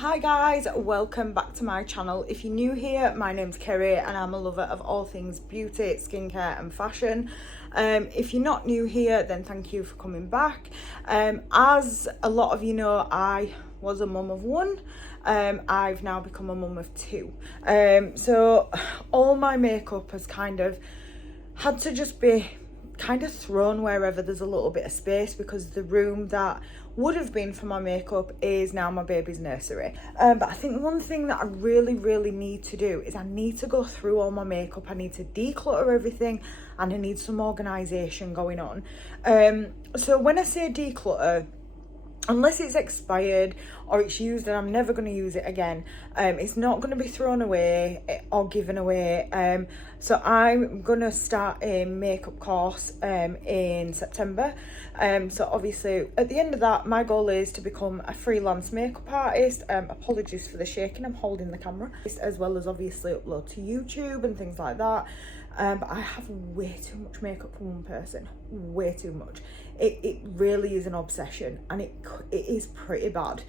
Hi guys, welcome back to my channel. If you're new here, my name's Kerry and I'm a lover of all things beauty, skincare and fashion. If you're not new here, then thank you for coming back. As a lot of you know, I was a mum of one. I've now become a mum of two. So all my makeup has kind of had to just be kind of thrown wherever there's a little bit of space, because the room that would have been for my makeup is now my baby's nursery. But I think one thing that I really need to do is I need to go through all my makeup. I need to declutter everything and I need some organisation going on. So when I say declutter, unless it's expired or it's used and I'm never going to use it again, it's not going to be thrown away or given away. So I'm going to start a makeup course in September. So obviously at the end of that, my goal is to become a freelance makeup artist. Apologies for the shaking, I'm holding the camera. As well as obviously upload to YouTube and things like that. But I have way too much makeup for one person, way too much. It really is an obsession and it is pretty bad.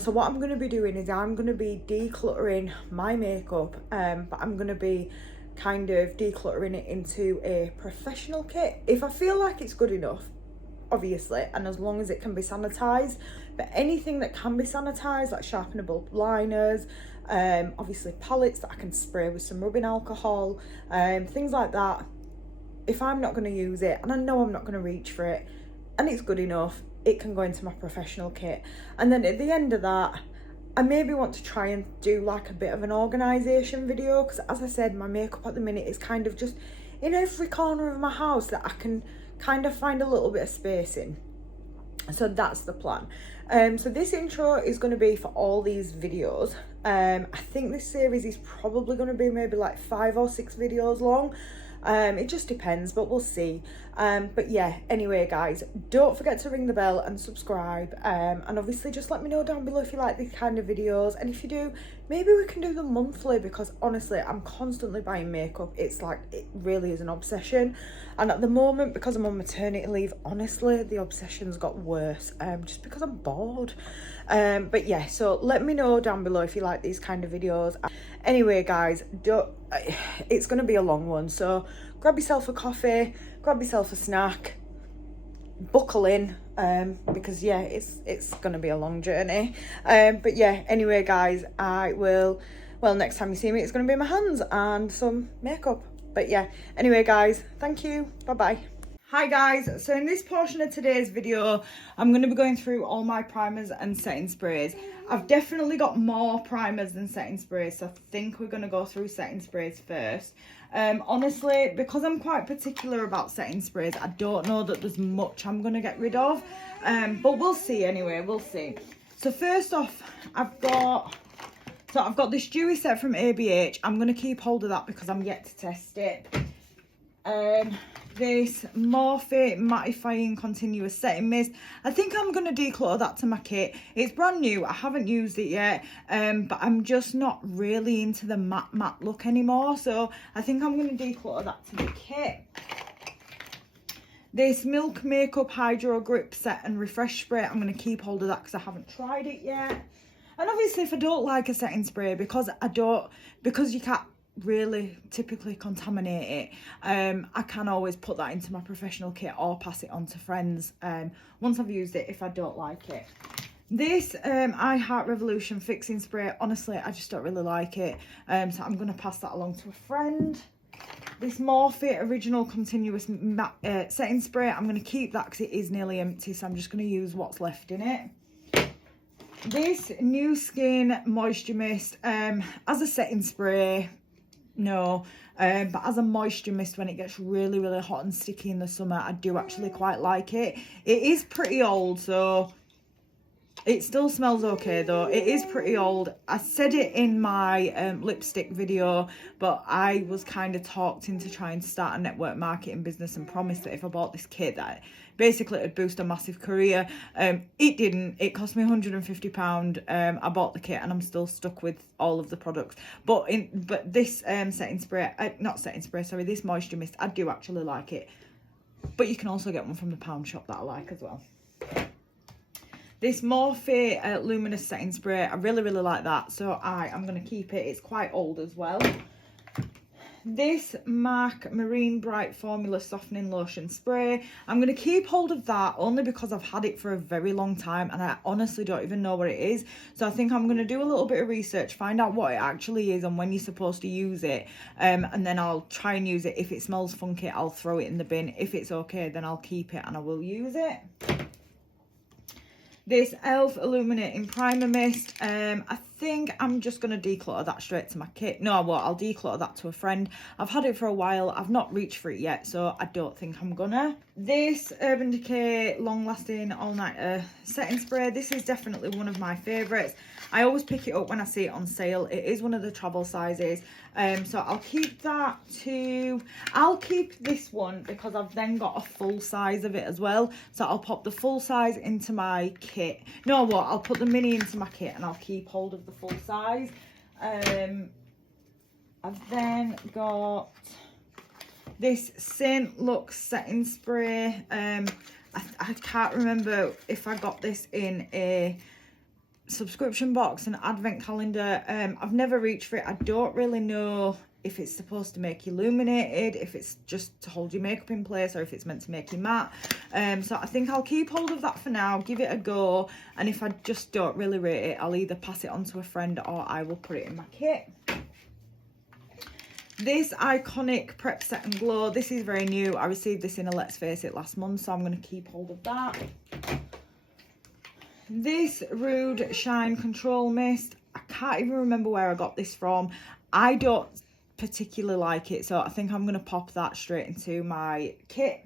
So what I'm going to be doing is I'm going to be decluttering my makeup, but I'm going to be kind of decluttering it into a professional kit. If I feel like it's good enough, obviously, and as long as it can be sanitized, but anything that can be sanitized, like sharpenable liners, obviously palettes that I can spray with some rubbing alcohol, things like that. If I'm not going to use it and I know I'm not going to reach for it and it's good enough, it can go into my professional kit. And then at the end of that, I maybe want to try and do like a bit of an organisation video, because as I said, my makeup at the minute is kind of just in every corner of my house that I can kind of find a little bit of space in. So that's the plan. So this intro is going to be for all these videos. I think this series is probably going to be maybe like 5 or 6 videos long. It just depends, but we'll see. But yeah, anyway guys, don't forget to ring the bell and subscribe, and obviously just let me know down below if you like these kind of videos, and if you do, maybe we can do them monthly, because honestly I'm constantly buying makeup. It's like, it really is an obsession, and at the moment, because I'm on maternity leave, honestly the obsession's got worse, just because I'm bored. But yeah, so let me know down below if you like these kind of videos. Anyway guys, it's going to be a long one, so grab yourself a coffee, grab yourself a snack, buckle in, because yeah, it's going to be a long journey. But yeah, anyway guys, next time you see me, it's going to be my hands and some makeup. But yeah, anyway guys, thank you, bye bye. Hi guys, so in this portion of today's video, I'm going to be going through all my primers and setting sprays. I've definitely got more primers than setting sprays, so I think we're going to go through setting sprays first. Honestly, because I'm quite particular about setting sprays, I don't know that there's much I'm going to get rid of, but we'll see anyway, we'll see. So first off, I've got this Dewy set from ABH. I'm going to keep hold of that because I'm yet to test it. This Morphe mattifying continuous setting mist, I think I'm going to declutter that to my kit. It's brand new, I haven't used it yet, but I'm just not really into the matte look anymore, so I think I'm going to declutter that to the kit. This Milk Makeup Hydra Grip Set and Refresh Spray, I'm going to keep hold of that because I haven't tried it yet. And obviously if I don't like a setting spray, because you can't really typically contaminate it, I can always put that into my professional kit or pass it on to friends once I've used it if I don't like it. This I Heart Revolution fixing spray, honestly I just don't really like it, so I'm going to pass that along to a friend. This Morphe original continuous matte setting spray, I'm going to keep that because it is nearly empty, so I'm just going to use what's left in it. This New Skin Moisture Mist, as a setting spray, no, but as a moisture mist when it gets really hot and sticky in the summer, I do actually quite like it. It is pretty old, so it still smells okay though. It is pretty old. I said it in my lipstick video, but I was kind of talked into trying to start a network marketing business and promised that if I bought this kit that basically it would boost a massive career. It didn't. It cost me £150. I bought the kit and I'm still stuck with all of the products. But this setting spray, this moisture mist, I do actually like it. But you can also get one from the pound shop that I like as well. This Morphe Luminous setting spray. I really like that, so I am going to keep it. It's quite old as well. This MAC Marine Bright Formula Softening Lotion Spray. I'm going to keep hold of that only because I've had it for a very long time and I honestly don't even know what it is. So I think I'm going to do a little bit of research, find out what it actually is and when you're supposed to use it. And then I'll try and use it. If it smells funky, I'll throw it in the bin. If it's okay, then I'll keep it and I will use it. This e.l.f. Illuminating Primer Mist. I think I'm just going to declutter that straight to my kit. No, I won't. I'll declutter that to a friend. I've had it for a while. I've not reached for it yet, so I don't think I'm gonna. This Urban Decay Long Lasting All Nighter Setting Spray. This is definitely one of my favourites. I always pick it up when I see it on sale. It is one of the travel sizes. So I'll keep that too. I'll keep this one because I've then got a full size of it as well. So I'll pop the full size into my kit. No, what? I'll put the mini into my kit and I'll keep hold of the full size. I've then got this Saint Lux setting spray. I can't remember if I got this in a subscription box and advent calendar. I've never reached for it. I don't really know if it's supposed to make you illuminated, if it's just to hold your makeup in place, or if it's meant to make you matte. So I think I'll keep hold of that for now, give it a go, and if I just don't really rate it, I'll either pass it on to a friend or I will put it in my kit. This iconic Prep Set and Glow. This is very new. I received this in a Let's Face It last month, so I'm going to keep hold of that. This Rude Shine Control Mist. I can't even remember where I got this from. I don't particularly like it, so I think I'm going to pop that straight into my kit.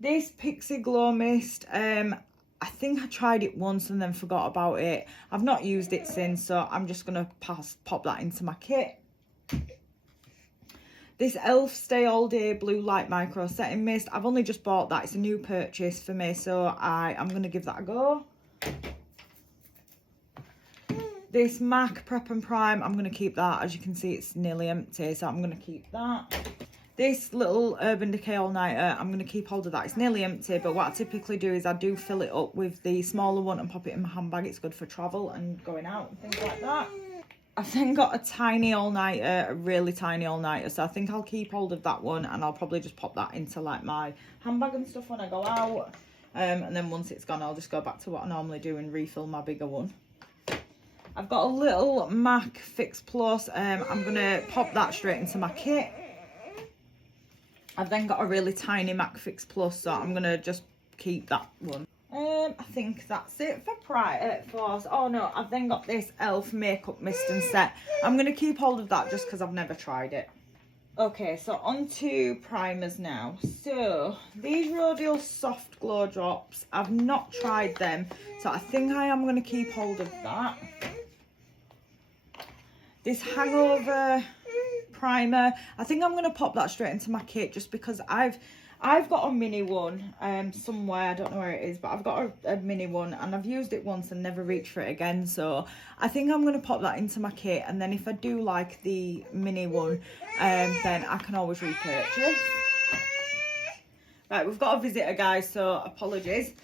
This Pixie Glow Mist. I think I tried it once and then forgot about it. I've not used it since, so I'm just going to pop that into my kit. This e.l.f. Stay All Day Blue Light Micro Setting Mist. I've only just bought that. It's a new purchase for me, so I'm going to give that a go. This MAC Prep and Prime. I'm going to keep that. As you can see, it's nearly empty, so I'm going to keep that. This little Urban Decay All Nighter, I'm going to keep hold of that. It's nearly empty, but what I typically do is I do fill it up with the smaller one and pop it in my handbag. It's good for travel and going out and things like that. I've then got a tiny all-nighter, a really tiny all-nighter, so I think I'll keep hold of that one and I'll probably just pop that into like my handbag and stuff when I go out. And then once it's gone, I'll just go back to what I normally do and refill my bigger one. I've got a little MAC Fix Plus. I'm going to pop that straight into my kit. I've then got a really tiny MAC Fix Plus, so I'm going to just keep that one. I think that's it for Force. Oh no, I've then got this e.l.f. Makeup Mist and Set. I'm going to keep hold of that just because I've never tried it. Okay, so on to primers now. So, these Rodial Soft Glow Drops, I've not tried them, so I think I am going to keep hold of that. This Hangover Primer, I think I'm going to pop that straight into my kit just because I've got a mini one somewhere, I don't know where it is, but I've got a mini one and I've used it once and never reached for it again, so I think I'm going to pop that into my kit, and then if I do like the mini one, then I can always repurchase. Right, we've got a visitor, guys, so apologies.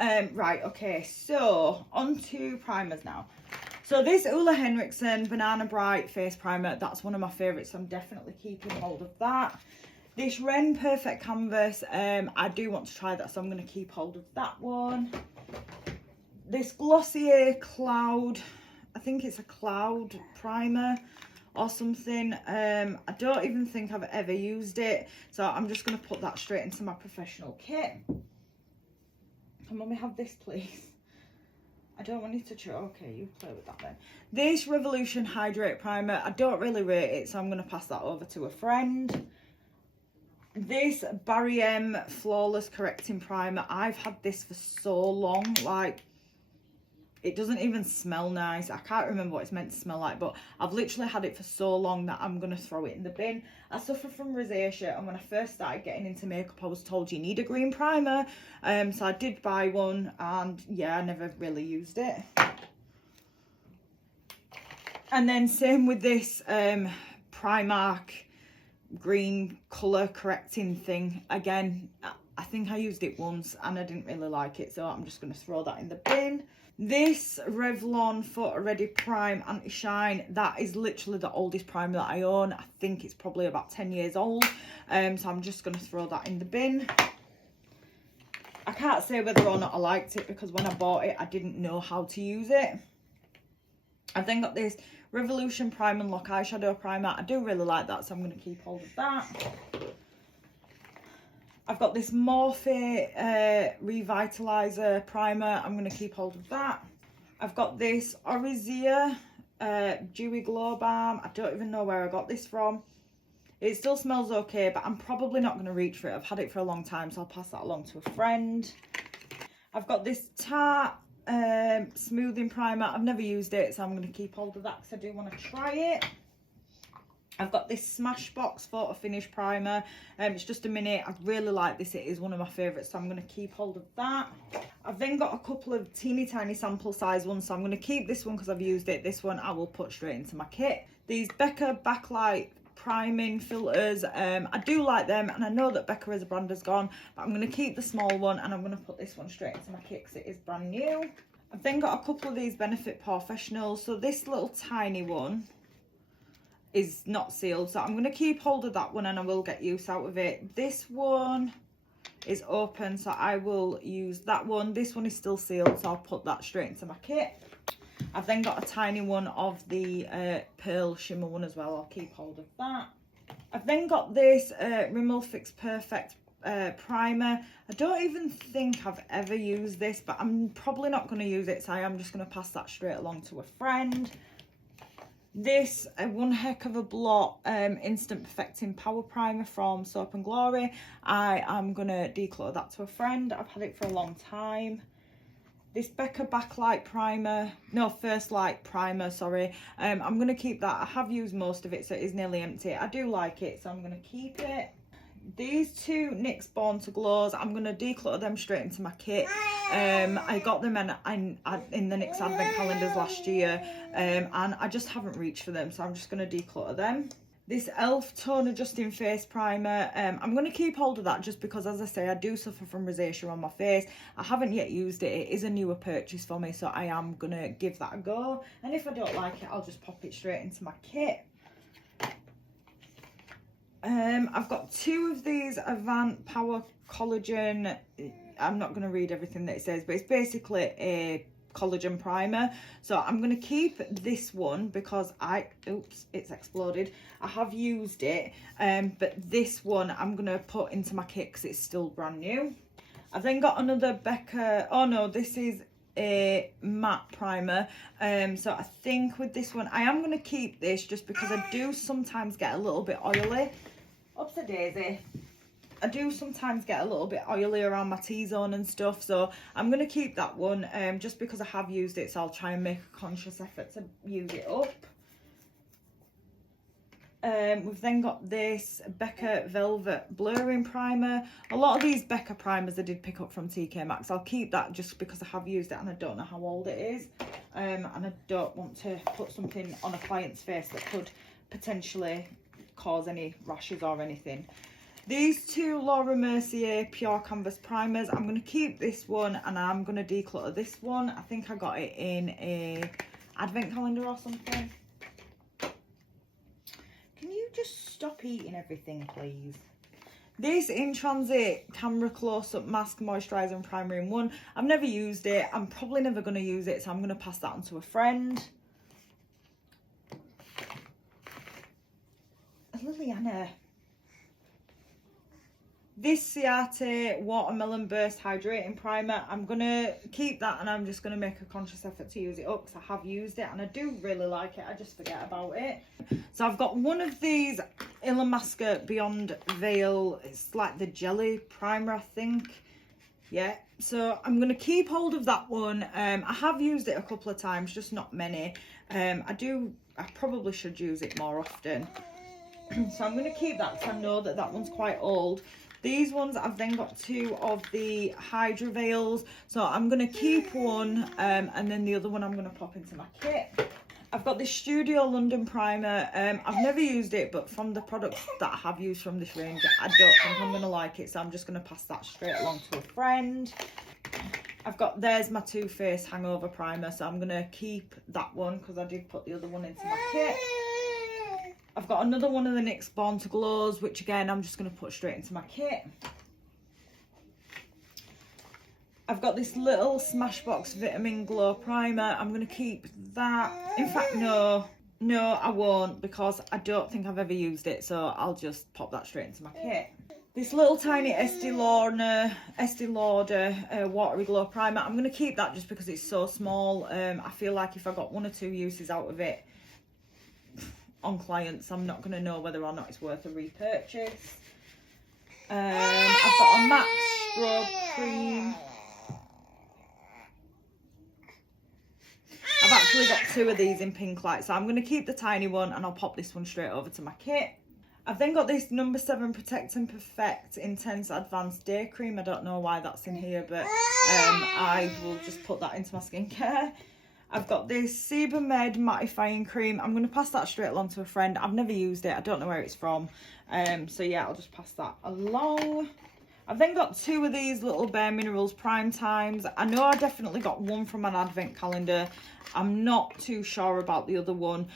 Right, okay, so on to primers now. So this Ulla Henriksen Banana Bright Face Primer, that's one of my favourites, so I'm definitely keeping hold of that. This Ren Perfect Canvas, I do want to try that, so I'm going to keep hold of that one. This Glossier Cloud, I think it's a cloud primer or something. I don't even think I've ever used it, so I'm just going to put that straight into my professional kit. Can Mummy have this, please? I don't want you to choke. Okay, you play with that then. This Revolution Hydrate Primer, I don't really rate it, so I'm going to pass that over to a friend. This Barry M Flawless Correcting Primer, I've had this for so long, like, it doesn't even smell nice. I can't remember what it's meant to smell like, but I've literally had it for so long that I'm going to throw it in the bin. I suffer from rosacea, and when I first started getting into makeup, I was told you need a green primer. So I did buy one, and yeah, I never really used it. And then same with this Primark green colour correcting thing. Again, I think I used it once and I didn't really like it, so I'm just going to throw that in the bin. This Revlon Photo Ready Prime Anti-Shine, that is literally the oldest primer that I own. I think it's probably about 10 years old, so I'm just going to throw that in the bin. I can't say whether or not I liked it because when I bought it I didn't know how to use it. I've then got this Revolution Prime and Lock Eyeshadow Primer. I do really like that, so I'm going to keep hold of that. I've got this Morphe Revitalizer Primer. I'm going to keep hold of that. I've got this Mercier Dewy Glow Balm. I don't even know where I got this from. It still smells okay, but I'm probably not going to reach for it. I've had it for a long time, so I'll pass that along to a friend. I've got this Tarte Smoothing Primer. I've never used it, so I'm going to keep hold of that because I do want to try it. I've got this Smashbox Photo Finish Primer. It's just a minute. I really like this. It is one of my favourites, so I'm going to keep hold of that. I've then got a couple of teeny tiny sample size ones, so I'm going to keep this one because I've used it. This one I will put straight into my kit. These Becca Backlight priming filters. I do like them, and I know that Becca as a brand has gone, but I'm going to keep the small one and I'm going to put this one straight into my kit because it is brand new. I've then got a couple of these Benefit Professionals. So this little tiny one is not sealed, so I'm going to keep hold of that one and I will get use out of it. This one is open, so I will use that one. This one is still sealed, so I'll put that straight into my kit. I've then got a tiny one of the Pearl Shimmer one as well. I'll keep hold of that. I've then got this Rimmel Fix Perfect primer. I don't even think I've ever used this, but I'm probably not going to use it, so I am just going to pass that straight along to a friend. This one heck of a blot Instant Perfecting Power Primer from Soap and Glory. I am going to declutter that to a friend. I've had it for a long time. This Becca Backlight Primer, no, First Light Primer, sorry. I'm going to keep that. I have used most of it, so it is nearly empty. I do like it, so I'm going to keep it. These two NYX Born to Glows, I'm going to declutter them straight into my kit. I got them in the NYX Advent calendars last year, and I just haven't reached for them, so I'm just going to declutter them. This e.l.f. Tone Adjusting Face Primer, I'm going to keep hold of that just because, as I say, I do suffer from rosacea on my face. I haven't yet used it. It is a newer purchase for me, so I am going to give that a go. And if I don't like it, I'll just pop it straight into my kit. I've got two of these Avant Power Collagen. I'm not going to read everything that it says, but it's basically a collagen primer. So I'm going to keep this one because oops, it's exploded. I have used it, but this one I'm going to put into my kit because it's still brand new. I've then got another Becca, oh no, this is a matte primer. So I think with this one, I am going to keep this just because I do sometimes get a little bit oily. Oops a daisy. I do sometimes get a little bit oily around my T-zone and stuff, so I'm going to keep that one just because I have used it, so I'll try and make a conscious effort to use it up. We've then got this Becca Velvet Blurring Primer. A lot of these Becca primers I did pick up from TK Maxx. I'll keep that just because I have used it and I don't know how old it is. And I don't want to put something on a client's face that could potentially cause any rashes or anything. These two Laura Mercier Pure Canvas Primers, I'm going to keep this one and I'm going to declutter this one. I think I got it in a advent calendar or something. Can you just stop eating everything, please? This In Transit Camera Close-Up Mask Moisturizer and Primer in one. I've never used it. I'm probably never going to use it, so I'm going to pass that on to a friend. Liliana. This Ciate Watermelon Burst Hydrating Primer, I'm going to keep that and I'm just going to make a conscious effort to use it up because I have used it and I do really like it. I just forget about it. So I've got one of these Illamasqua Beyond Veil. It's like the jelly primer, I think. Yeah, so I'm going to keep hold of that one. I have used it a couple of times, just not many. I probably should use it more often. So I'm going to keep that because I know that one's quite old. These ones, I've then got two of the Hydra veils. So I'm going to keep one and then the other one I'm going to pop into my kit. I've got this Studio London primer. I've never used it, but from the products that I have used from this range, I don't think I'm going to like it, so I'm just going to pass that straight along to a friend. There's my Too Faced Hangover Primer, so I'm going to keep that one because I did put the other one into my kit. I've got another one of the NYX Born to Glows, which again, I'm just going to put straight into my kit. I've got this little Smashbox Vitamin Glow Primer. I'm going to keep that. In fact, no, I won't, because I don't think I've ever used it, so I'll just pop that straight into my kit. This little tiny Estee Lauder Watery Glow Primer. I'm going to keep that just because it's so small. I feel like if I got 1 or 2 uses out of it on clients, I'm not going to know whether or not it's worth a repurchase. I've got a MAC Strobe Cream. I've actually got 2 of these in Pink Light, so I'm going to keep the tiny one and I'll pop this one straight over to my kit. I've then got this No. 7 Protect and Perfect Intense Advanced Day Cream. I don't know why that's in here, but I will just put that into my skincare. I've got this Sebamed Mattifying Cream. I'm going to pass that straight along to a friend. I've never used it. I don't know where it's from. So yeah, I'll just pass that along. I've then got 2 of these little Bare Minerals Prime Times. I know I definitely got one from an advent calendar. I'm not too sure about the other one.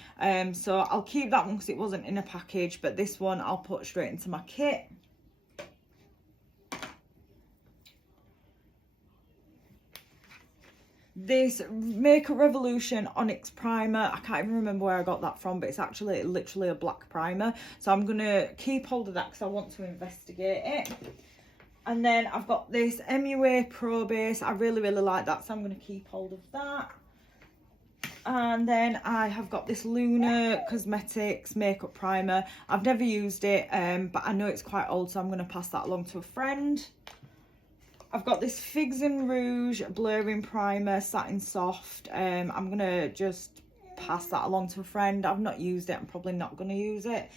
So I'll keep that one because it wasn't in a package. But this one I'll put straight into my kit. This Makeup Revolution Onyx Primer. I can't even remember where I got that from, but it's actually literally a black primer. So I'm going to keep hold of that because I want to investigate it. And then I've got this MUA Pro Base. I really like that, so I'm going to keep hold of that. And then I have got this Luna Cosmetics Makeup Primer. I've never used it, but I know it's quite old, so I'm going to pass that along to a friend. I've got this Figs and Rouge Blurring Primer, Satin Soft. I'm going to just pass that along to a friend. I've not used it. I'm probably not going to use it.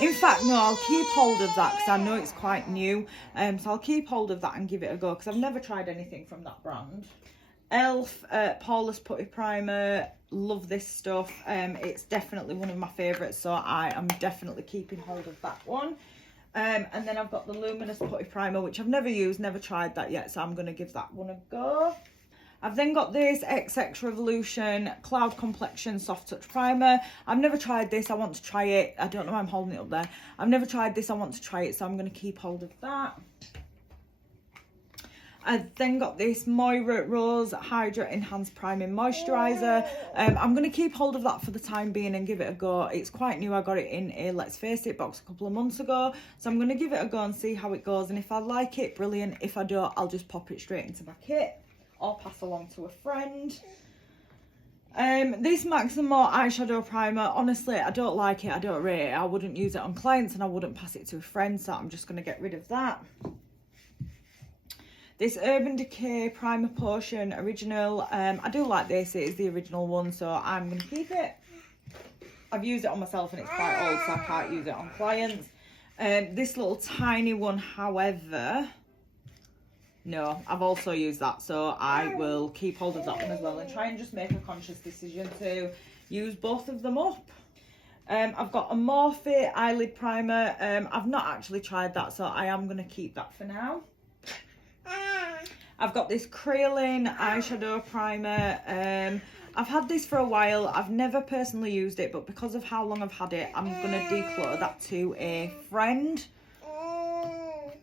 In fact, no, I'll keep hold of that because I know it's quite new. So I'll keep hold of that and give it a go because I've never tried anything from that brand. Elf Poreless Putty Primer. Love this stuff. It's definitely one of my favourites, so I am definitely keeping hold of that one. And then I've got the Luminous Putty Primer, which I've never used, never tried that yet, so I'm going to give that one a go. I've then got this XX Revolution Cloud Complexion Soft Touch Primer. I've never tried this. I want to try it. I don't know why I'm holding it up there. I've never tried this. I want to try it, so I'm going to keep hold of that. I've then got this Moira Rose Hydra Enhanced Priming Moisturizer. I'm going to keep hold of that for the time being and give it a go. It's quite new. I got it in a Let's Face It box a couple of months ago. So I'm going to give it a go and see how it goes. And if I like it, brilliant. If I don't, I'll just pop it straight into my kit or pass along to a friend. This Maximo eyeshadow primer, honestly, I don't like it. I don't rate it. I wouldn't use it on clients and I wouldn't pass it to a friend. So I'm just going to get rid of that. This Urban Decay Primer Potion Original. I do like this. It is the original one, so I'm going to keep it. I've used it on myself and it's quite old, so I can't use it on clients. This little tiny one, however, no, I've also used that, so I will keep hold of that one as well and try and just make a conscious decision to use both of them up. I've got a Morphe Eyelid Primer. I've not actually tried that, so I am going to keep that for now. I've got this Krillin eyeshadow primer. I've had this for a while. I've never personally used it, but because of how long I've had it, I'm going to declutter that to a friend.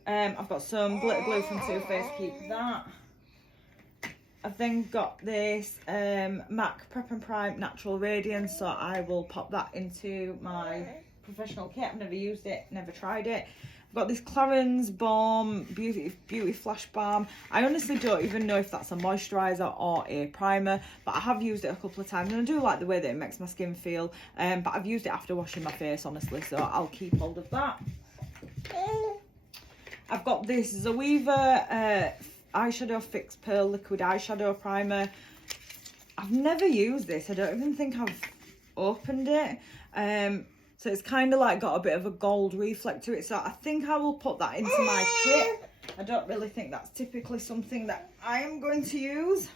I've got some glitter glue from Too Faced, keep that. I've then got this MAC Prep and Prime Natural Radiance, so I will pop that into my professional kit. I've never used it, never tried it. I've got this Clarins Balm Beauty Flash Balm. I honestly don't even know if that's a moisturiser or a primer, but I have used it a couple of times and I do like the way that it makes my skin feel. But I've used it after washing my face, honestly, so I'll keep hold of that. I've got this Zoeva Eyeshadow Fix Pearl Liquid Eyeshadow Primer. I've never used this. I don't even think I've opened it. So it's kind of like got a bit of a gold reflect to it. So I think I will put that into my kit. I don't really think that's typically something that I am going to use.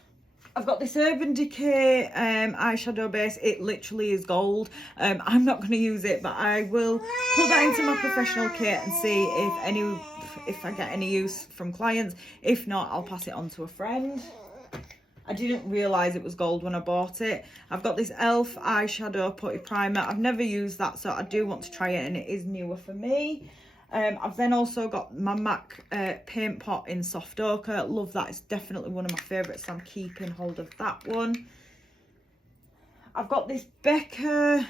I've got this Urban Decay eyeshadow base. It literally is gold. I'm not going to use it, but I will put that into my professional kit and see if I get any use from clients. If not, I'll pass it on to a friend. I didn't realise it was gold when I bought it. I've got this e.l.f. eyeshadow putty primer. I've never used that, so I do want to try it, and it is newer for me. I've then also got my MAC paint pot in soft ochre. Love that. It's definitely one of my favourites, so I'm keeping hold of that one. I've got this Becca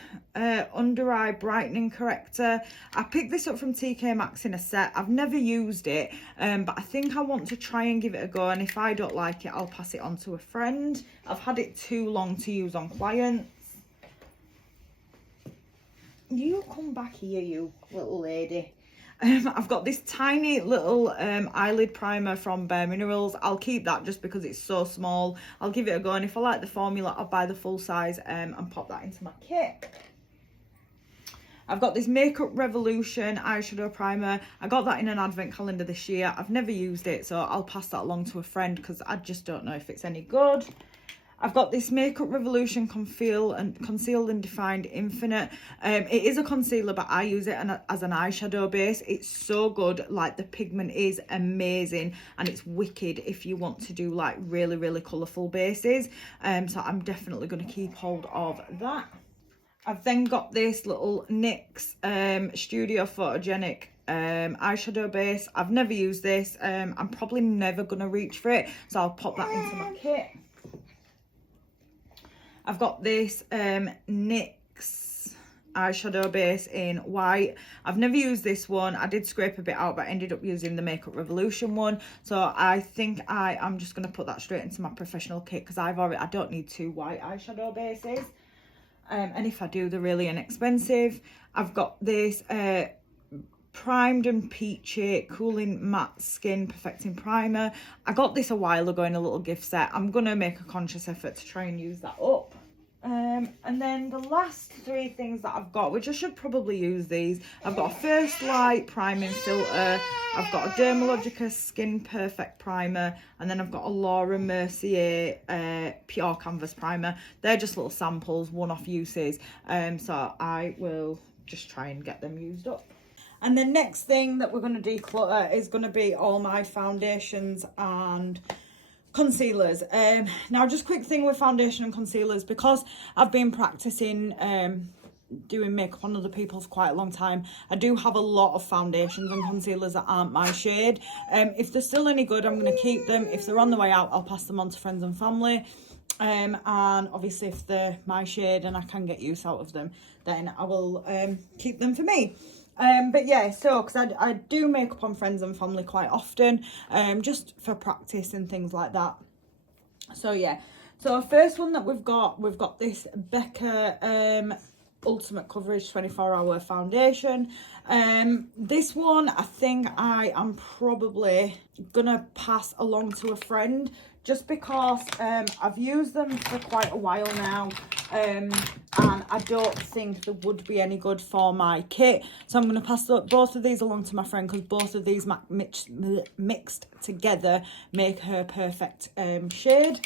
under eye brightening corrector. I picked this up from TK Maxx in a set. I've never used it, but I think I want to try and give it a go, and if I don't like it, I'll pass it on to a friend. I've had it too long to use on clients. You come back here, you little lady. I've got this tiny little eyelid primer from Bare Minerals. I'll keep that just because it's so small. I'll give it a go, and if I like the formula, I'll buy the full size and pop that into my kit. I've got this Makeup Revolution eyeshadow primer. I got that in an advent calendar this year. I've never used it, so I'll pass that along to a friend because I just don't know if it's any good. I've got this Makeup Revolution Concealed and Defined Infinite. It is a concealer, but I use it as an eyeshadow base. It's so good. Like, the pigment is amazing, and it's wicked if you want to do like really, really colourful bases. So I'm definitely going to keep hold of that. I've then got this little NYX Studio Photogenic eyeshadow base. I've never used this. I'm probably never going to reach for it, so I'll pop that into my kit. I've got this NYX eyeshadow base in white. I've never used this one. I did scrape a bit out, but I ended up using the Makeup Revolution one. So I think I am just going to put that straight into my professional kit because I don't need two white eyeshadow bases. And if I do, they're really inexpensive. I've got this Primed and Peachy Cooling Matte Skin Perfecting Primer. I got this a while ago in a little gift set. I'm going to make a conscious effort to try and use that up. And then the last three things that I've got, which I should probably use these. I've got a First Light Priming Filter. I've got a Dermalogica Skin Perfect Primer. And then I've got a Laura Mercier Pure Canvas Primer. They're just little samples, one-off uses. So I will just try and get them used up. And the next thing that we're going to declutter is going to be all my foundations and concealers. Now, just quick thing with foundation and concealers, because I've been practicing doing makeup on other people's quite a long time, I do have a lot of foundations and concealers that aren't my shade. If they're still any good, I'm going to keep them. If they're on the way out, I'll pass them on to friends and family. And obviously if they're my shade and I can get use out of them, then I will keep them for me. But yeah, so because I do makeup on friends and family quite often, just for practice and things like that. So yeah, so our first one that we've got this Becca Ultimate Coverage 24-hour foundation. This one I think I am probably gonna pass along to a friend, just because I've used them for quite a while now, and I don't think they would be any good for my kit. So I'm going to pass both of these along to my friend, because both of these mixed together make her perfect shade.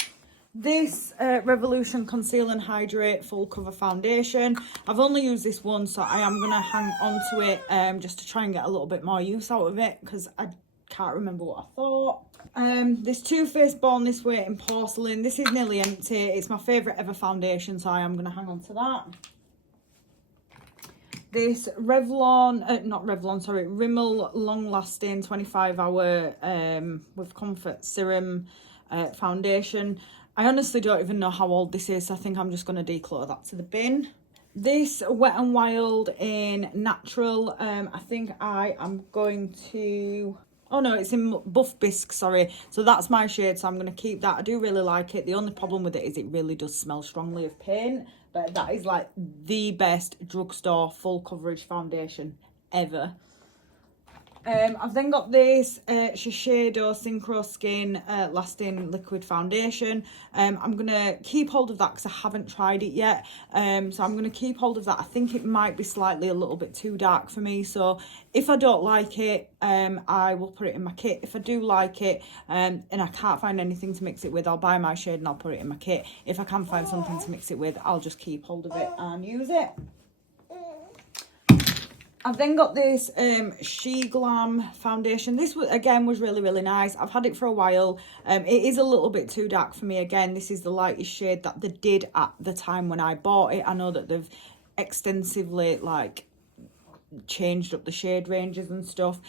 This Revolution Conceal and Hydrate Full Cover Foundation. I've only used this one, so I am going to hang on to it just to try and get a little bit more use out of it, because I can't remember what I thought. This Too Faced Born This Way in Porcelain. This is nearly empty. It's my favourite ever foundation, so I am going to hang on to that. This Rimmel Long Lasting 25-hour with Comfort Serum foundation. I honestly don't even know how old this is, so I think I'm just going to declutter that to the bin. This Wet n Wild in Natural. I think I am going to... Oh no, it's in Buff Bisque, sorry. So that's my shade, so I'm going to keep that. I do really like it. The only problem with it is it really does smell strongly of paint. But that is like the best drugstore full coverage foundation ever. I've then got this Shiseido Synchro Skin Lasting Liquid Foundation. I'm going to keep hold of that because I haven't tried it yet. So I'm going to keep hold of that. I think it might be slightly a little bit too dark for me. So if I don't like it, I will put it in my kit. If I do like it and I can't find anything to mix it with, I'll buy my shade and I'll put it in my kit. If I can find something to mix it with, I'll just keep hold of it and use it. I've then got this Glam Foundation. This was, again, was really nice. I've had it for a while. It is a little bit too dark for me. Again, this is the lightest shade that they did at the time when I bought it. I know that they've extensively like changed up the shade ranges and stuff.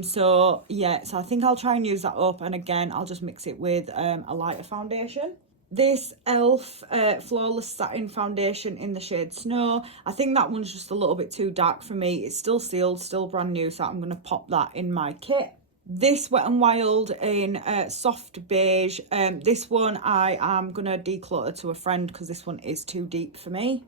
So yeah, so I think I'll try and use that up. And again, I'll just mix it with a lighter foundation. This e.l.f. Flawless Satin Foundation in the shade Snow. I think that one's just a little bit too dark for me. It's still sealed, still brand new, so I'm going to pop that in my kit. This Wet n Wild in Soft Beige. This one I am going to declutter to a friend because this one is too deep for me.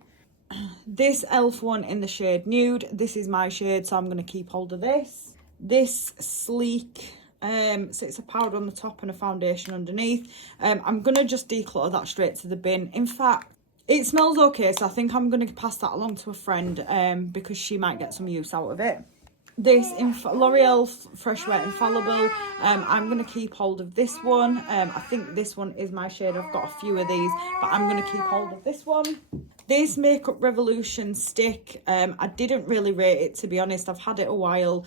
This e.l.f. one in the shade Nude. This is my shade, so I'm going to keep hold of this. This Sleek... so it's a powder on the top and a foundation underneath. I'm going to just declutter that straight to the bin. In fact, it smells okay, so I think I'm going to pass that along to a friend because she might get some use out of it. This L'Oreal Fresh Wet Infallible. I'm going to keep hold of this one. I think this one is my shade. I've got a few of these, but I'm going to keep hold of this one. This Makeup Revolution stick, I didn't really rate it, to be honest. I've had it a while.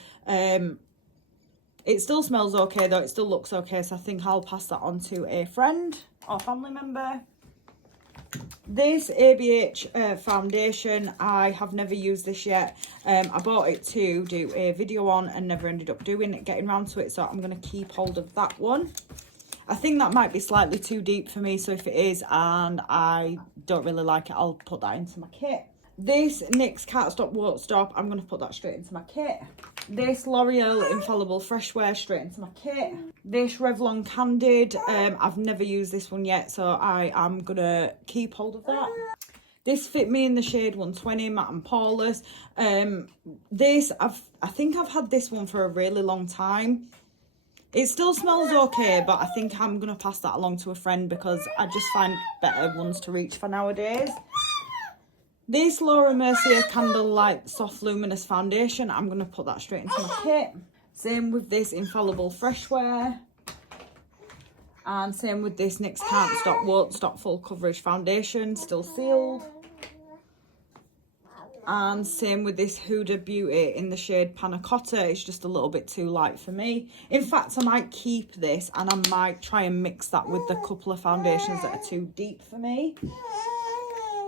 It still smells okay though, it still looks okay, so I think I'll pass that on to a friend or family member. This ABH foundation, I have never used this yet. I bought it to do a video on and never ended up getting around to it, so I'm going to keep hold of that one. I think that might be slightly too deep for me, so if it is and I don't really like it, I'll put that into my kit. This NYX Can't Stop Won't Stop, I'm going to put that straight into my kit. This L'Oreal Infallible Fresh Wear straight into my kit. This Revlon Candid, I've never used this one yet, so I am going to keep hold of that. This Fit Me in the shade 120, Matte and Poreless. I think I've had this one for a really long time. It still smells okay, but I think I'm going to pass that along to a friend because I just find better ones to reach for nowadays. This Laura Mercier Candlelight Soft Luminous Foundation, I'm going to put that straight into my kit. Same with this Infallible Fresh Wear. And same with this NYX Can't Stop Won't Stop Full Coverage Foundation, still sealed. And same with this Huda Beauty in the shade Panna Cotta. It's just a little bit too light for me. In fact, I might keep this and I might try and mix that with the couple of foundations that are too deep for me.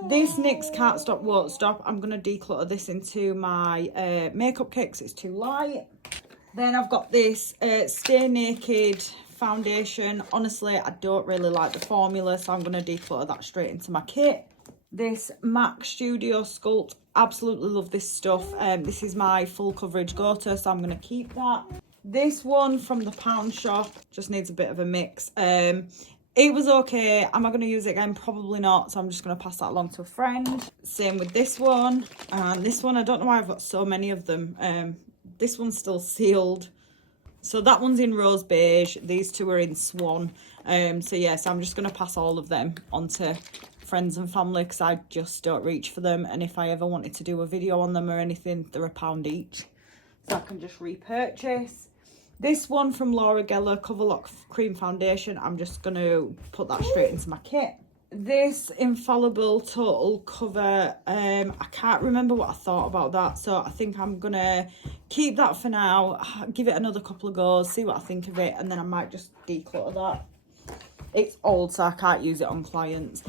This NYX Can't Stop Won't Stop, I'm going to declutter this into my makeup kit because it's too light. Then I've got this Stay Naked foundation. Honestly, I don't really like the formula, so I'm going to declutter that straight into my kit. This MAC Studio Sculpt, absolutely love this stuff. This is my full coverage go-to, so I'm going to keep that. This one from the Pound Shop just needs a bit of a mix. It was okay. Am I going to use it again? Probably not. So I'm just going to pass that along to a friend. Same with this one. And this one, I don't know why I've got so many of them. This one's still sealed. So that one's in Rose Beige. These two are in Swan. So yeah, so I'm just going to pass all of them on to friends and family because I just don't reach for them. And if I ever wanted to do a video on them or anything, they're £1 each. So I can just repurchase. This one from Laura Geller Coverlock Cream Foundation, I'm just going to put that straight into my kit. This Infallible Total Cover, I can't remember what I thought about that, so I think I'm going to keep that for now, give it another couple of goes, see what I think of it, and then I might just declutter that. It's old, so I can't use it on clients.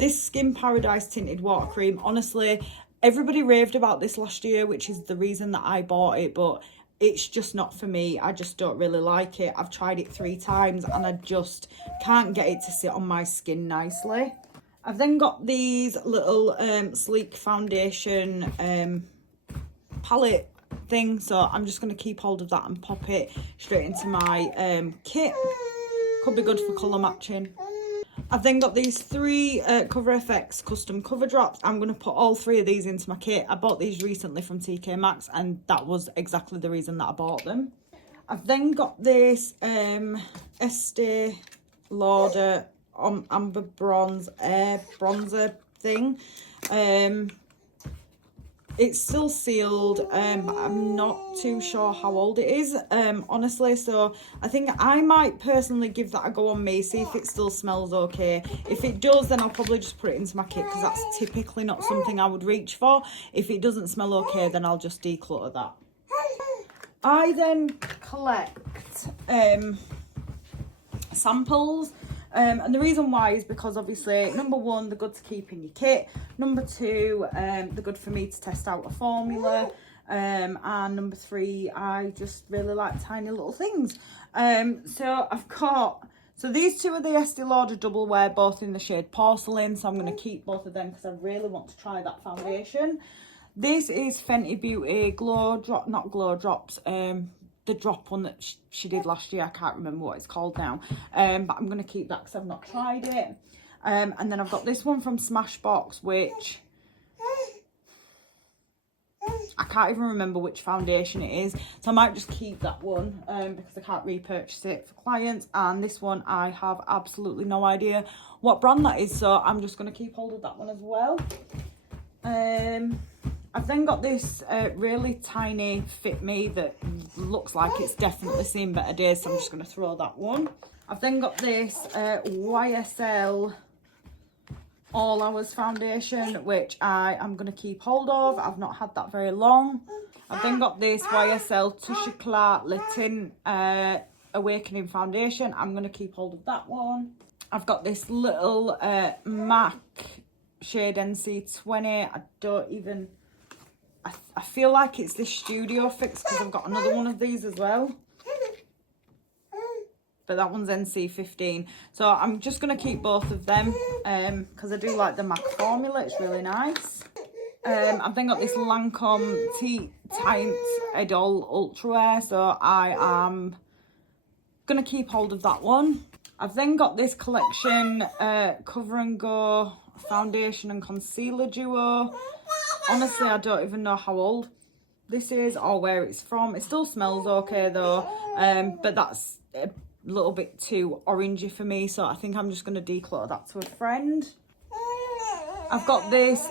This Skin Paradise Tinted Water Cream, honestly, everybody raved about this last year, which is the reason that I bought it, but it's just not for me. I just don't really like it. I've tried it 3 times and I just can't get it to sit on my skin nicely. I've then got these little sleek foundation palette thing, so I'm just going to keep hold of that and pop it straight into my kit. Could be good for colour matching. I've then got these 3 Cover FX custom cover drops. I'm going to put all 3 of these into my kit. I bought these recently from TK Maxx and that was exactly the reason that I bought them. I've then got this Estee Lauder Amber Bronze Air Bronzer thing. It's still sealed, but I'm not too sure how old it is, honestly, so I think I might personally give that a go on me, see if it still smells okay. If it does, then I'll probably just put it into my kit, because that's typically not something I would reach for. If it doesn't smell okay, then I'll just declutter that. I then collect samples. And the reason why is because obviously, number 1, they're good to keep in your kit. Number 2, they're good for me to test out a formula. And number 3, I just really like tiny little things. So I've got, so these 2 are the Estee Lauder Double Wear, both in the shade Porcelain. So I'm going to keep both of them because I really want to try that foundation. This is Fenty Beauty Glow Drop, not Glow Drops, the drop one that she did last year. I can't remember what it's called now, but I'm going to keep that because I've not tried it. And then I've got this one from Smashbox, which I can't even remember which foundation it is, so I might just keep that one because I can't repurchase it for clients. And this one, I have absolutely no idea what brand that is, so I'm just going to keep hold of that one as well. I've then got this really tiny Fit Me that looks like it's definitely seen better days, so I'm just going to throw that one. I've then got this YSL All Hours foundation, which I am going to keep hold of. I've not had that very long. I've then got this YSL Touche Éclat Le Tint Awakening foundation. I'm going to keep hold of that one. I've got this little MAC shade NC20. I don't even... I feel like it's this Studio Fix because I've got another one of these as well. But that one's NC15. So I'm just going to keep both of them because I do like the MAC formula. It's really nice. I've then got this Lancome Tint Idol Ultra Wear. So I am going to keep hold of that one. I've then got this collection Cover and Go Foundation and Concealer Duo. Honestly, I don't even know how old this is or where it's from. It still smells okay though, but that's a little bit too orangey for me, so I think I'm just going to declutter that to a friend. I've got this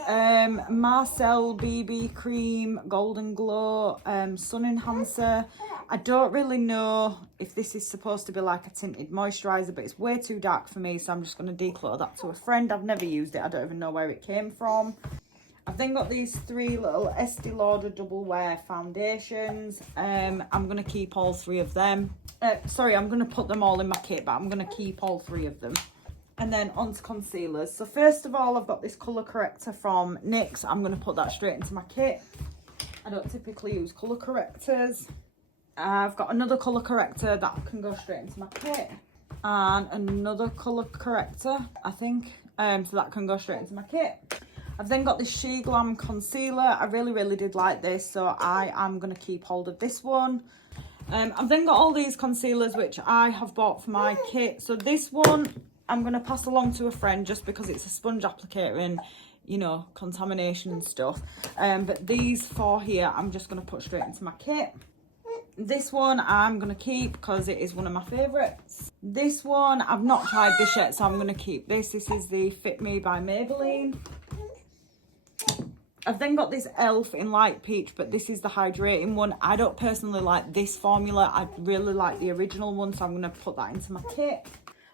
Marcel BB Cream Golden Glow Sun Enhancer. I don't really know if this is supposed to be like a tinted moisturiser, but it's way too dark for me, so I'm just going to declutter that to a friend. I've never used it. I don't even know where it came from. I've then got these 3 little Estee Lauder Double Wear foundations. I'm going to keep all 3 of them. Sorry, I'm going to put them all in my kit, but I'm going to keep all 3 of them. And then onto concealers. So first of all, I've got this colour corrector from NYX. I'm going to put that straight into my kit. I don't typically use colour correctors. I've got another colour corrector that can go straight into my kit. And another colour corrector, I think. So that can go straight into my kit. I've then got this She Glam concealer. I really did like this, so I am going to keep hold of this one. I've then got all these concealers which I have bought for my kit. So this one I'm going to pass along to a friend just because it's a sponge applicator and, you know, contamination and stuff. But these 4 here I'm just going to put straight into my kit. This one I'm going to keep because it is one of my favourites. This one, I've not tried this yet, so I'm going to keep this. This is the Fit Me by Maybelline. I've then got this e.l.f. in Light Peach, but this is the hydrating one. I don't personally like this formula. I really like the original one, so I'm going to put that into my kit.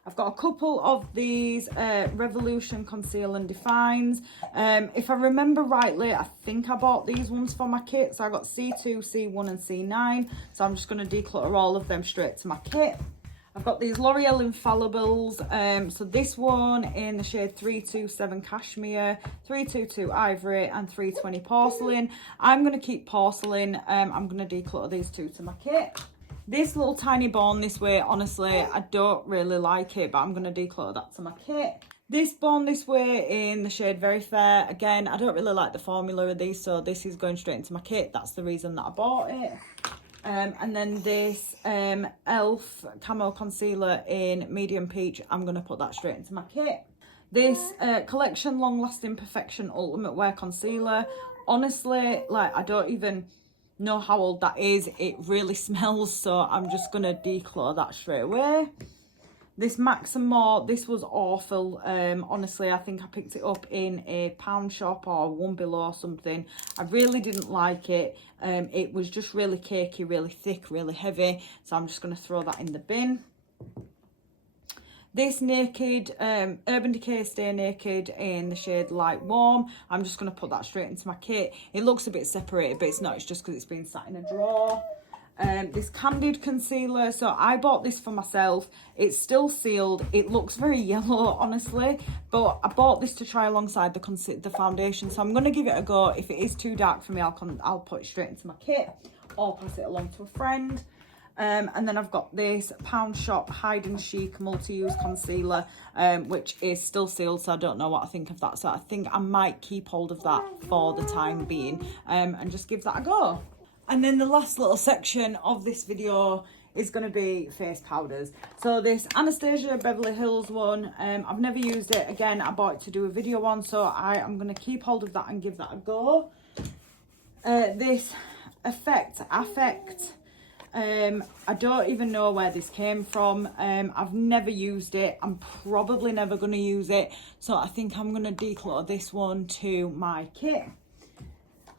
I've got a couple of these Revolution Conceal and Defines. If I remember rightly, I think I bought these ones for my kit. So I got C2, C1 and C9. So I'm just going to declutter all of them straight to my kit. I've got these L'Oreal Infallibles. So this one in the shade 327 Cashmere, 322 Ivory and 320 Porcelain. I'm going to keep Porcelain. I'm going to declutter these 2 to my kit. This little tiny Born This Way, honestly, I don't really like it, but I'm going to declutter that to my kit. This Born This Way in the shade Very Fair. Again, I don't really like the formula of these, so this is going straight into my kit. That's the reason that I bought it. And then this e.l.f. Camo Concealer in Medium Peach. I'm going to put that straight into my kit. This Collection Long Lasting Perfection Ultimate Wear Concealer. Honestly, like, I don't even know how old that is. It really smells, so I'm just going to declutter that straight away. This Max & More, this was awful. Honestly, I think I picked it up in a pound shop or One Below or something. I really didn't like it. It was just really cakey, really thick, really heavy. So I'm just going to throw that in the bin. This Naked, Urban Decay Stay Naked in the shade Light Warm. I'm just going to put that straight into my kit. It looks a bit separated, but it's not. It's just because it's been sat in a drawer. This Candid concealer, so I bought this for myself. It's still sealed. It looks very yellow, honestly, but I bought this to try alongside the foundation, so I'm going to give it a go. If it is too dark for me, I'll put it straight into my kit or pass it along to a friend. And then I've got this Pound Shop Hide and Chic multi-use concealer, which is still sealed, so I don't know what I think of that. So I think I might keep hold of that for the time being, and just give that a go. And then the last little section of this video is going to be face powders. So this Anastasia Beverly Hills one, I've never used it. Again, I bought it to do a video on, so I am going to keep hold of that and give that a go. This Affect. I don't even know where this came from. I've never used it. I'm probably never going to use it. So I think I'm going to declutter this one to my kit.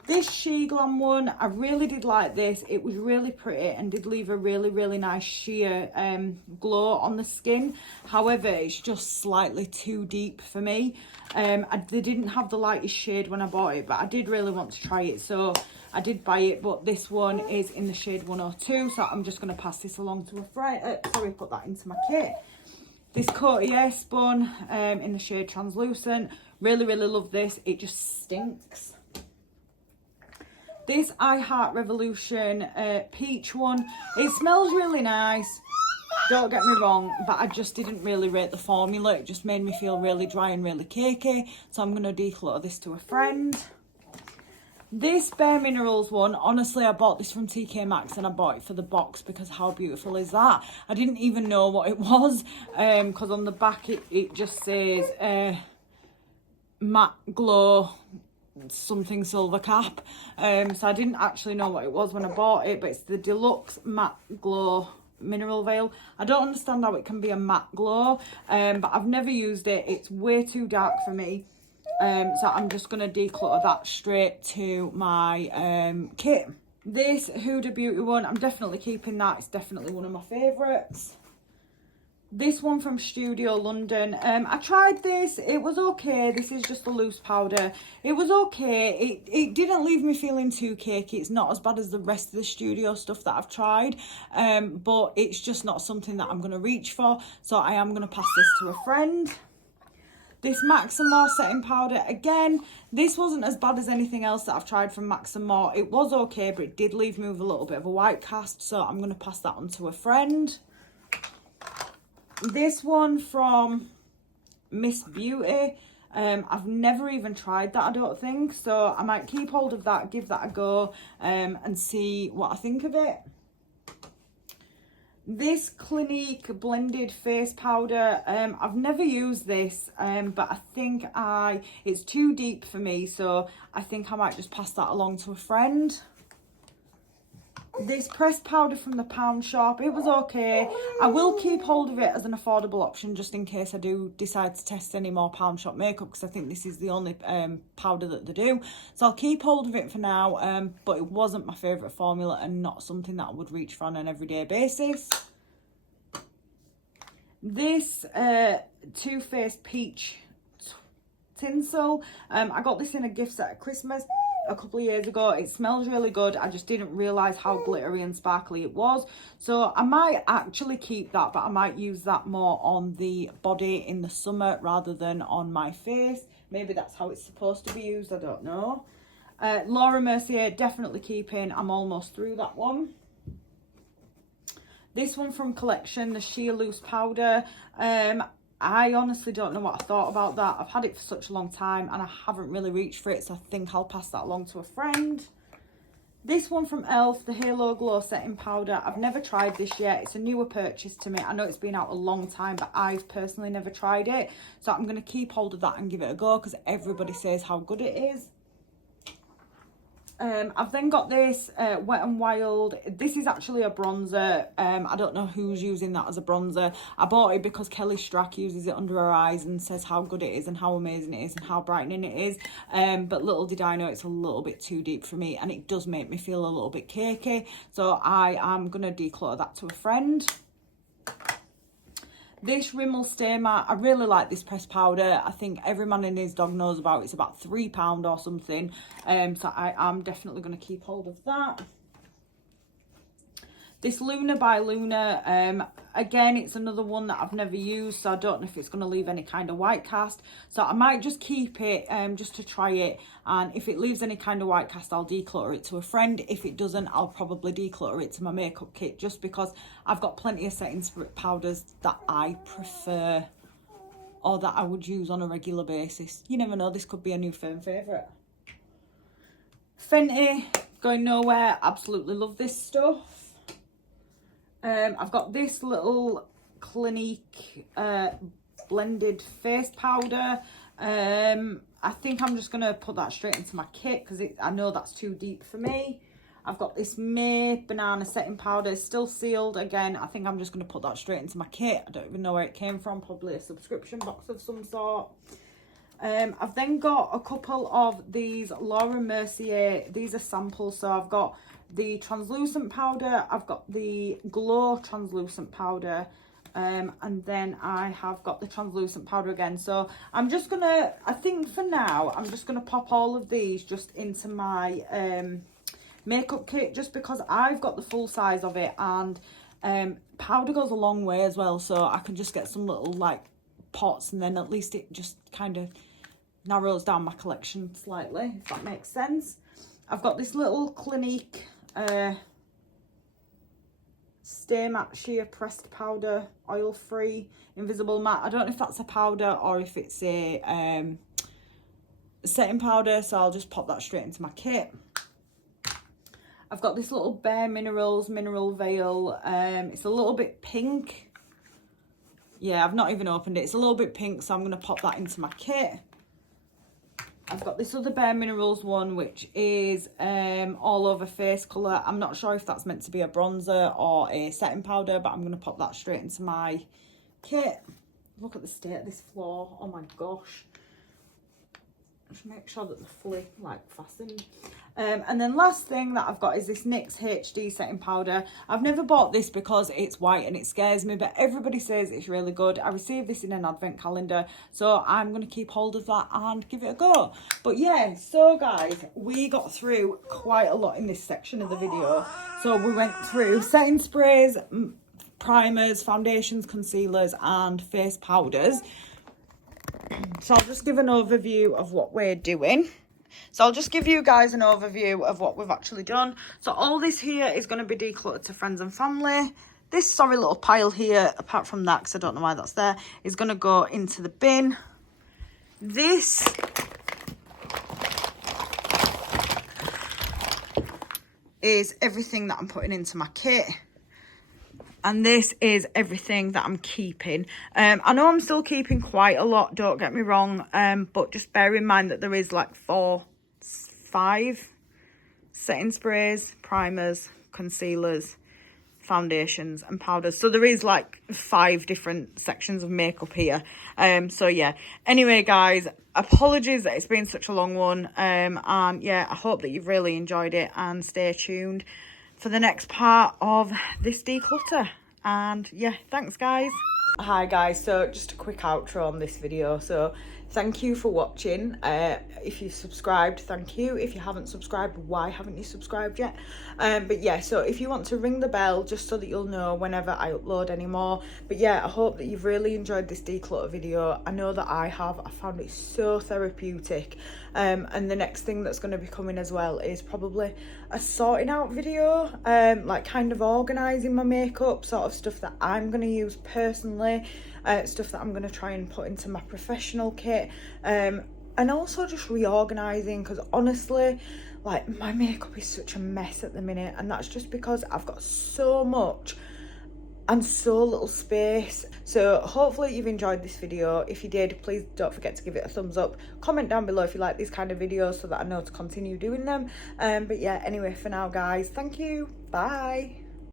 This She Glam one, I really did like this. It was really pretty and did leave a really nice sheer glow on the skin. However, it's just slightly too deep for me. They didn't have the lightest shade when I bought it, but I did really want to try it, so I did buy it. But this one is in the shade 102, so I'm just going to pass this along to a friend. Put that into my kit. This Courtier Spun in the shade Translucent. Really love this. It just stinks. This I Heart Revolution peach one. It smells really nice, don't get me wrong, but I just didn't really rate the formula. It just made me feel really dry and really cakey, so I'm going to declutter this to a friend. This Bare Minerals one, honestly, I bought this from TK Maxx and I bought it for the box because how beautiful is that? I didn't even know what it was, because on the back it just says Matte Glow something silver cap, so I didn't actually know what it was when I bought it, but it's the Deluxe Matte Glow Mineral Veil. I don't understand how it can be a matte glow, but I've never used it. It's way too dark for me, so I'm just going to declutter that straight to my kit. This Huda Beauty one, I'm definitely keeping that. It's definitely one of my favourites. This one from Studio London, I tried this. It was okay. This is just a loose powder. It was okay. It didn't leave me feeling too cakey. It's not as bad as the rest of the Studio stuff that I've tried, but it's just not something that I'm going to reach for, so I am going to pass this to a friend. This Max & More setting powder, again, this wasn't as bad as anything else that I've tried from Max & More. It was okay, but it did leave me with a little bit of a white cast, so I'm going to pass that on to a friend. This one from Miss Beauty, I've never even tried that, I don't think, so I might keep hold of that, give that a go, and see what I think of it. This Clinique blended face powder, I've never used this, but I think it's too deep for me, so I think I might just pass that along to a friend. This pressed powder from the Pound Shop, it was okay. I will keep hold of it as an affordable option just in case I do decide to test any more Pound Shop makeup, because I think this is the only powder that they do. So I'll keep hold of it for now, but it wasn't my favourite formula and not something that I would reach for on an everyday basis. This Too Faced Peach Tinsel, I got this in a gift set at Christmas a couple of years ago. It smells really good. I just didn't realise how glittery and sparkly it was, so I might actually keep that, but I might use that more on the body in the summer rather than on my face. Maybe that's how it's supposed to be used, I don't know. Laura Mercier, definitely keeping. I'm almost through that one. This one from Collection, the Sheer Loose Powder, I honestly don't know what I thought about that. I've had it for such a long time and I haven't really reached for it, so I think I'll pass that along to a friend. This one from Elf, the Halo Glow Setting Powder. I've never tried this yet. It's a newer purchase to me. I know it's been out a long time, but I've personally never tried it. So I'm going to keep hold of that and give it a go because everybody says how good it is. I've then got this Wet n Wild. This is actually a bronzer. I don't know who's using that as a bronzer. I bought it because Kelly Strack uses it under her eyes and says how good it is and how amazing it is and how brightening it is. But little did I know it's a little bit too deep for me, and it does make me feel a little bit cakey. So I am going to declutter that to a friend. This Rimmel Steamer, I really like this pressed powder. I think every man and his dog knows about it. It's about £3 or something. So I am definitely going to keep hold of that. This Luna by Luna, again, it's another one that I've never used, so I don't know if it's going to leave any kind of white cast. So I might just keep it just to try it. And if it leaves any kind of white cast, I'll declutter it to a friend. If it doesn't, I'll probably declutter it to my makeup kit, just because I've got plenty of setting powders that I prefer or that I would use on a regular basis. You never know, this could be a new firm favourite. Fenty, going nowhere. Absolutely love this stuff. I've got this little Clinique blended face powder. I think I'm just going to put that straight into my kit because I know that's too deep for me. I've got this May banana setting powder, still sealed. Again, I think I'm just going to put that straight into my kit. I don't even know where it came from, probably a subscription box of some sort. I've then got a couple of these Laura Mercier. These are samples, so I've got the translucent powder, I've got the glow translucent powder, and then I have got the translucent powder again. So I'm just gonna, I think for now, I'm just gonna pop all of these just into my makeup kit, just because I've got the full size of it, and powder goes a long way as well, so I can just get some little like pots, and then at least it just kind of narrows down my collection slightly, if that makes sense. I've got this little Clinique Stay Matte Sheer Pressed Powder, oil free, invisible matte. I don't know if that's a powder or if it's a setting powder, so I'll just pop that straight into my kit. I've got this little Bare Minerals Mineral Veil. It's a little bit pink. Yeah, I've not even opened it. It's a little bit pink, so I'm going to pop that into my kit. I've got this other Bare Minerals one, which is all over face colour. I'm not sure if that's meant to be a bronzer or a setting powder, but I'm going to pop that straight into my kit. Look at the state of this floor. Oh my gosh. Just make sure that they're fully like fastened. And then last thing that I've got is this NYX HD setting powder. I've never bought this because it's white and it scares me, but everybody says it's really good. I received this in an advent calendar, so I'm going to keep hold of that and give it a go. But yeah, so guys, we got through quite a lot in this section of the video. So we went through setting sprays, primers, foundations, concealers and face powders. So I'll just give an overview of what we're doing. So I'll just give you guys an overview of what we've actually done. So all this here is going to be decluttered to friends and family. This sorry little pile here, apart from that, because I don't know why that's there, is going to go into the bin. This is everything that I'm putting into my kit. And this is everything that I'm keeping. I know I'm still keeping quite a lot, don't get me wrong, but just bear in mind that there is like 5 setting sprays, primers, concealers, foundations and powders. So there is like 5 different sections of makeup here. So yeah, anyway guys, apologies that it's been such a long one. And yeah, I hope that you've really enjoyed it, and stay tuned for the next part of this declutter. And yeah, thanks guys. Hi guys, so just a quick outro on this video. So thank you for watching. If you subscribed, thank you. If you haven't subscribed, why haven't you subscribed yet? But yeah, so if you want to ring the bell just so that you'll know whenever I upload any more. But yeah, I hope that you've really enjoyed this declutter video. I know that I have. I found it so therapeutic. And the next thing that's going to be coming as well is probably a sorting out video, like kind of organising my makeup, sort of stuff that I'm going to use personally, stuff that I'm going to try and put into my professional kit. And and also just reorganizing, because honestly, like, my makeup is such a mess at the minute, and that's just because I've got so much and so little space. So hopefully you've enjoyed this video. If you did, please don't forget to give it a thumbs up. Comment down below if you like these kind of videos so that I know to continue doing them. But yeah, anyway, for now guys, thank you, bye.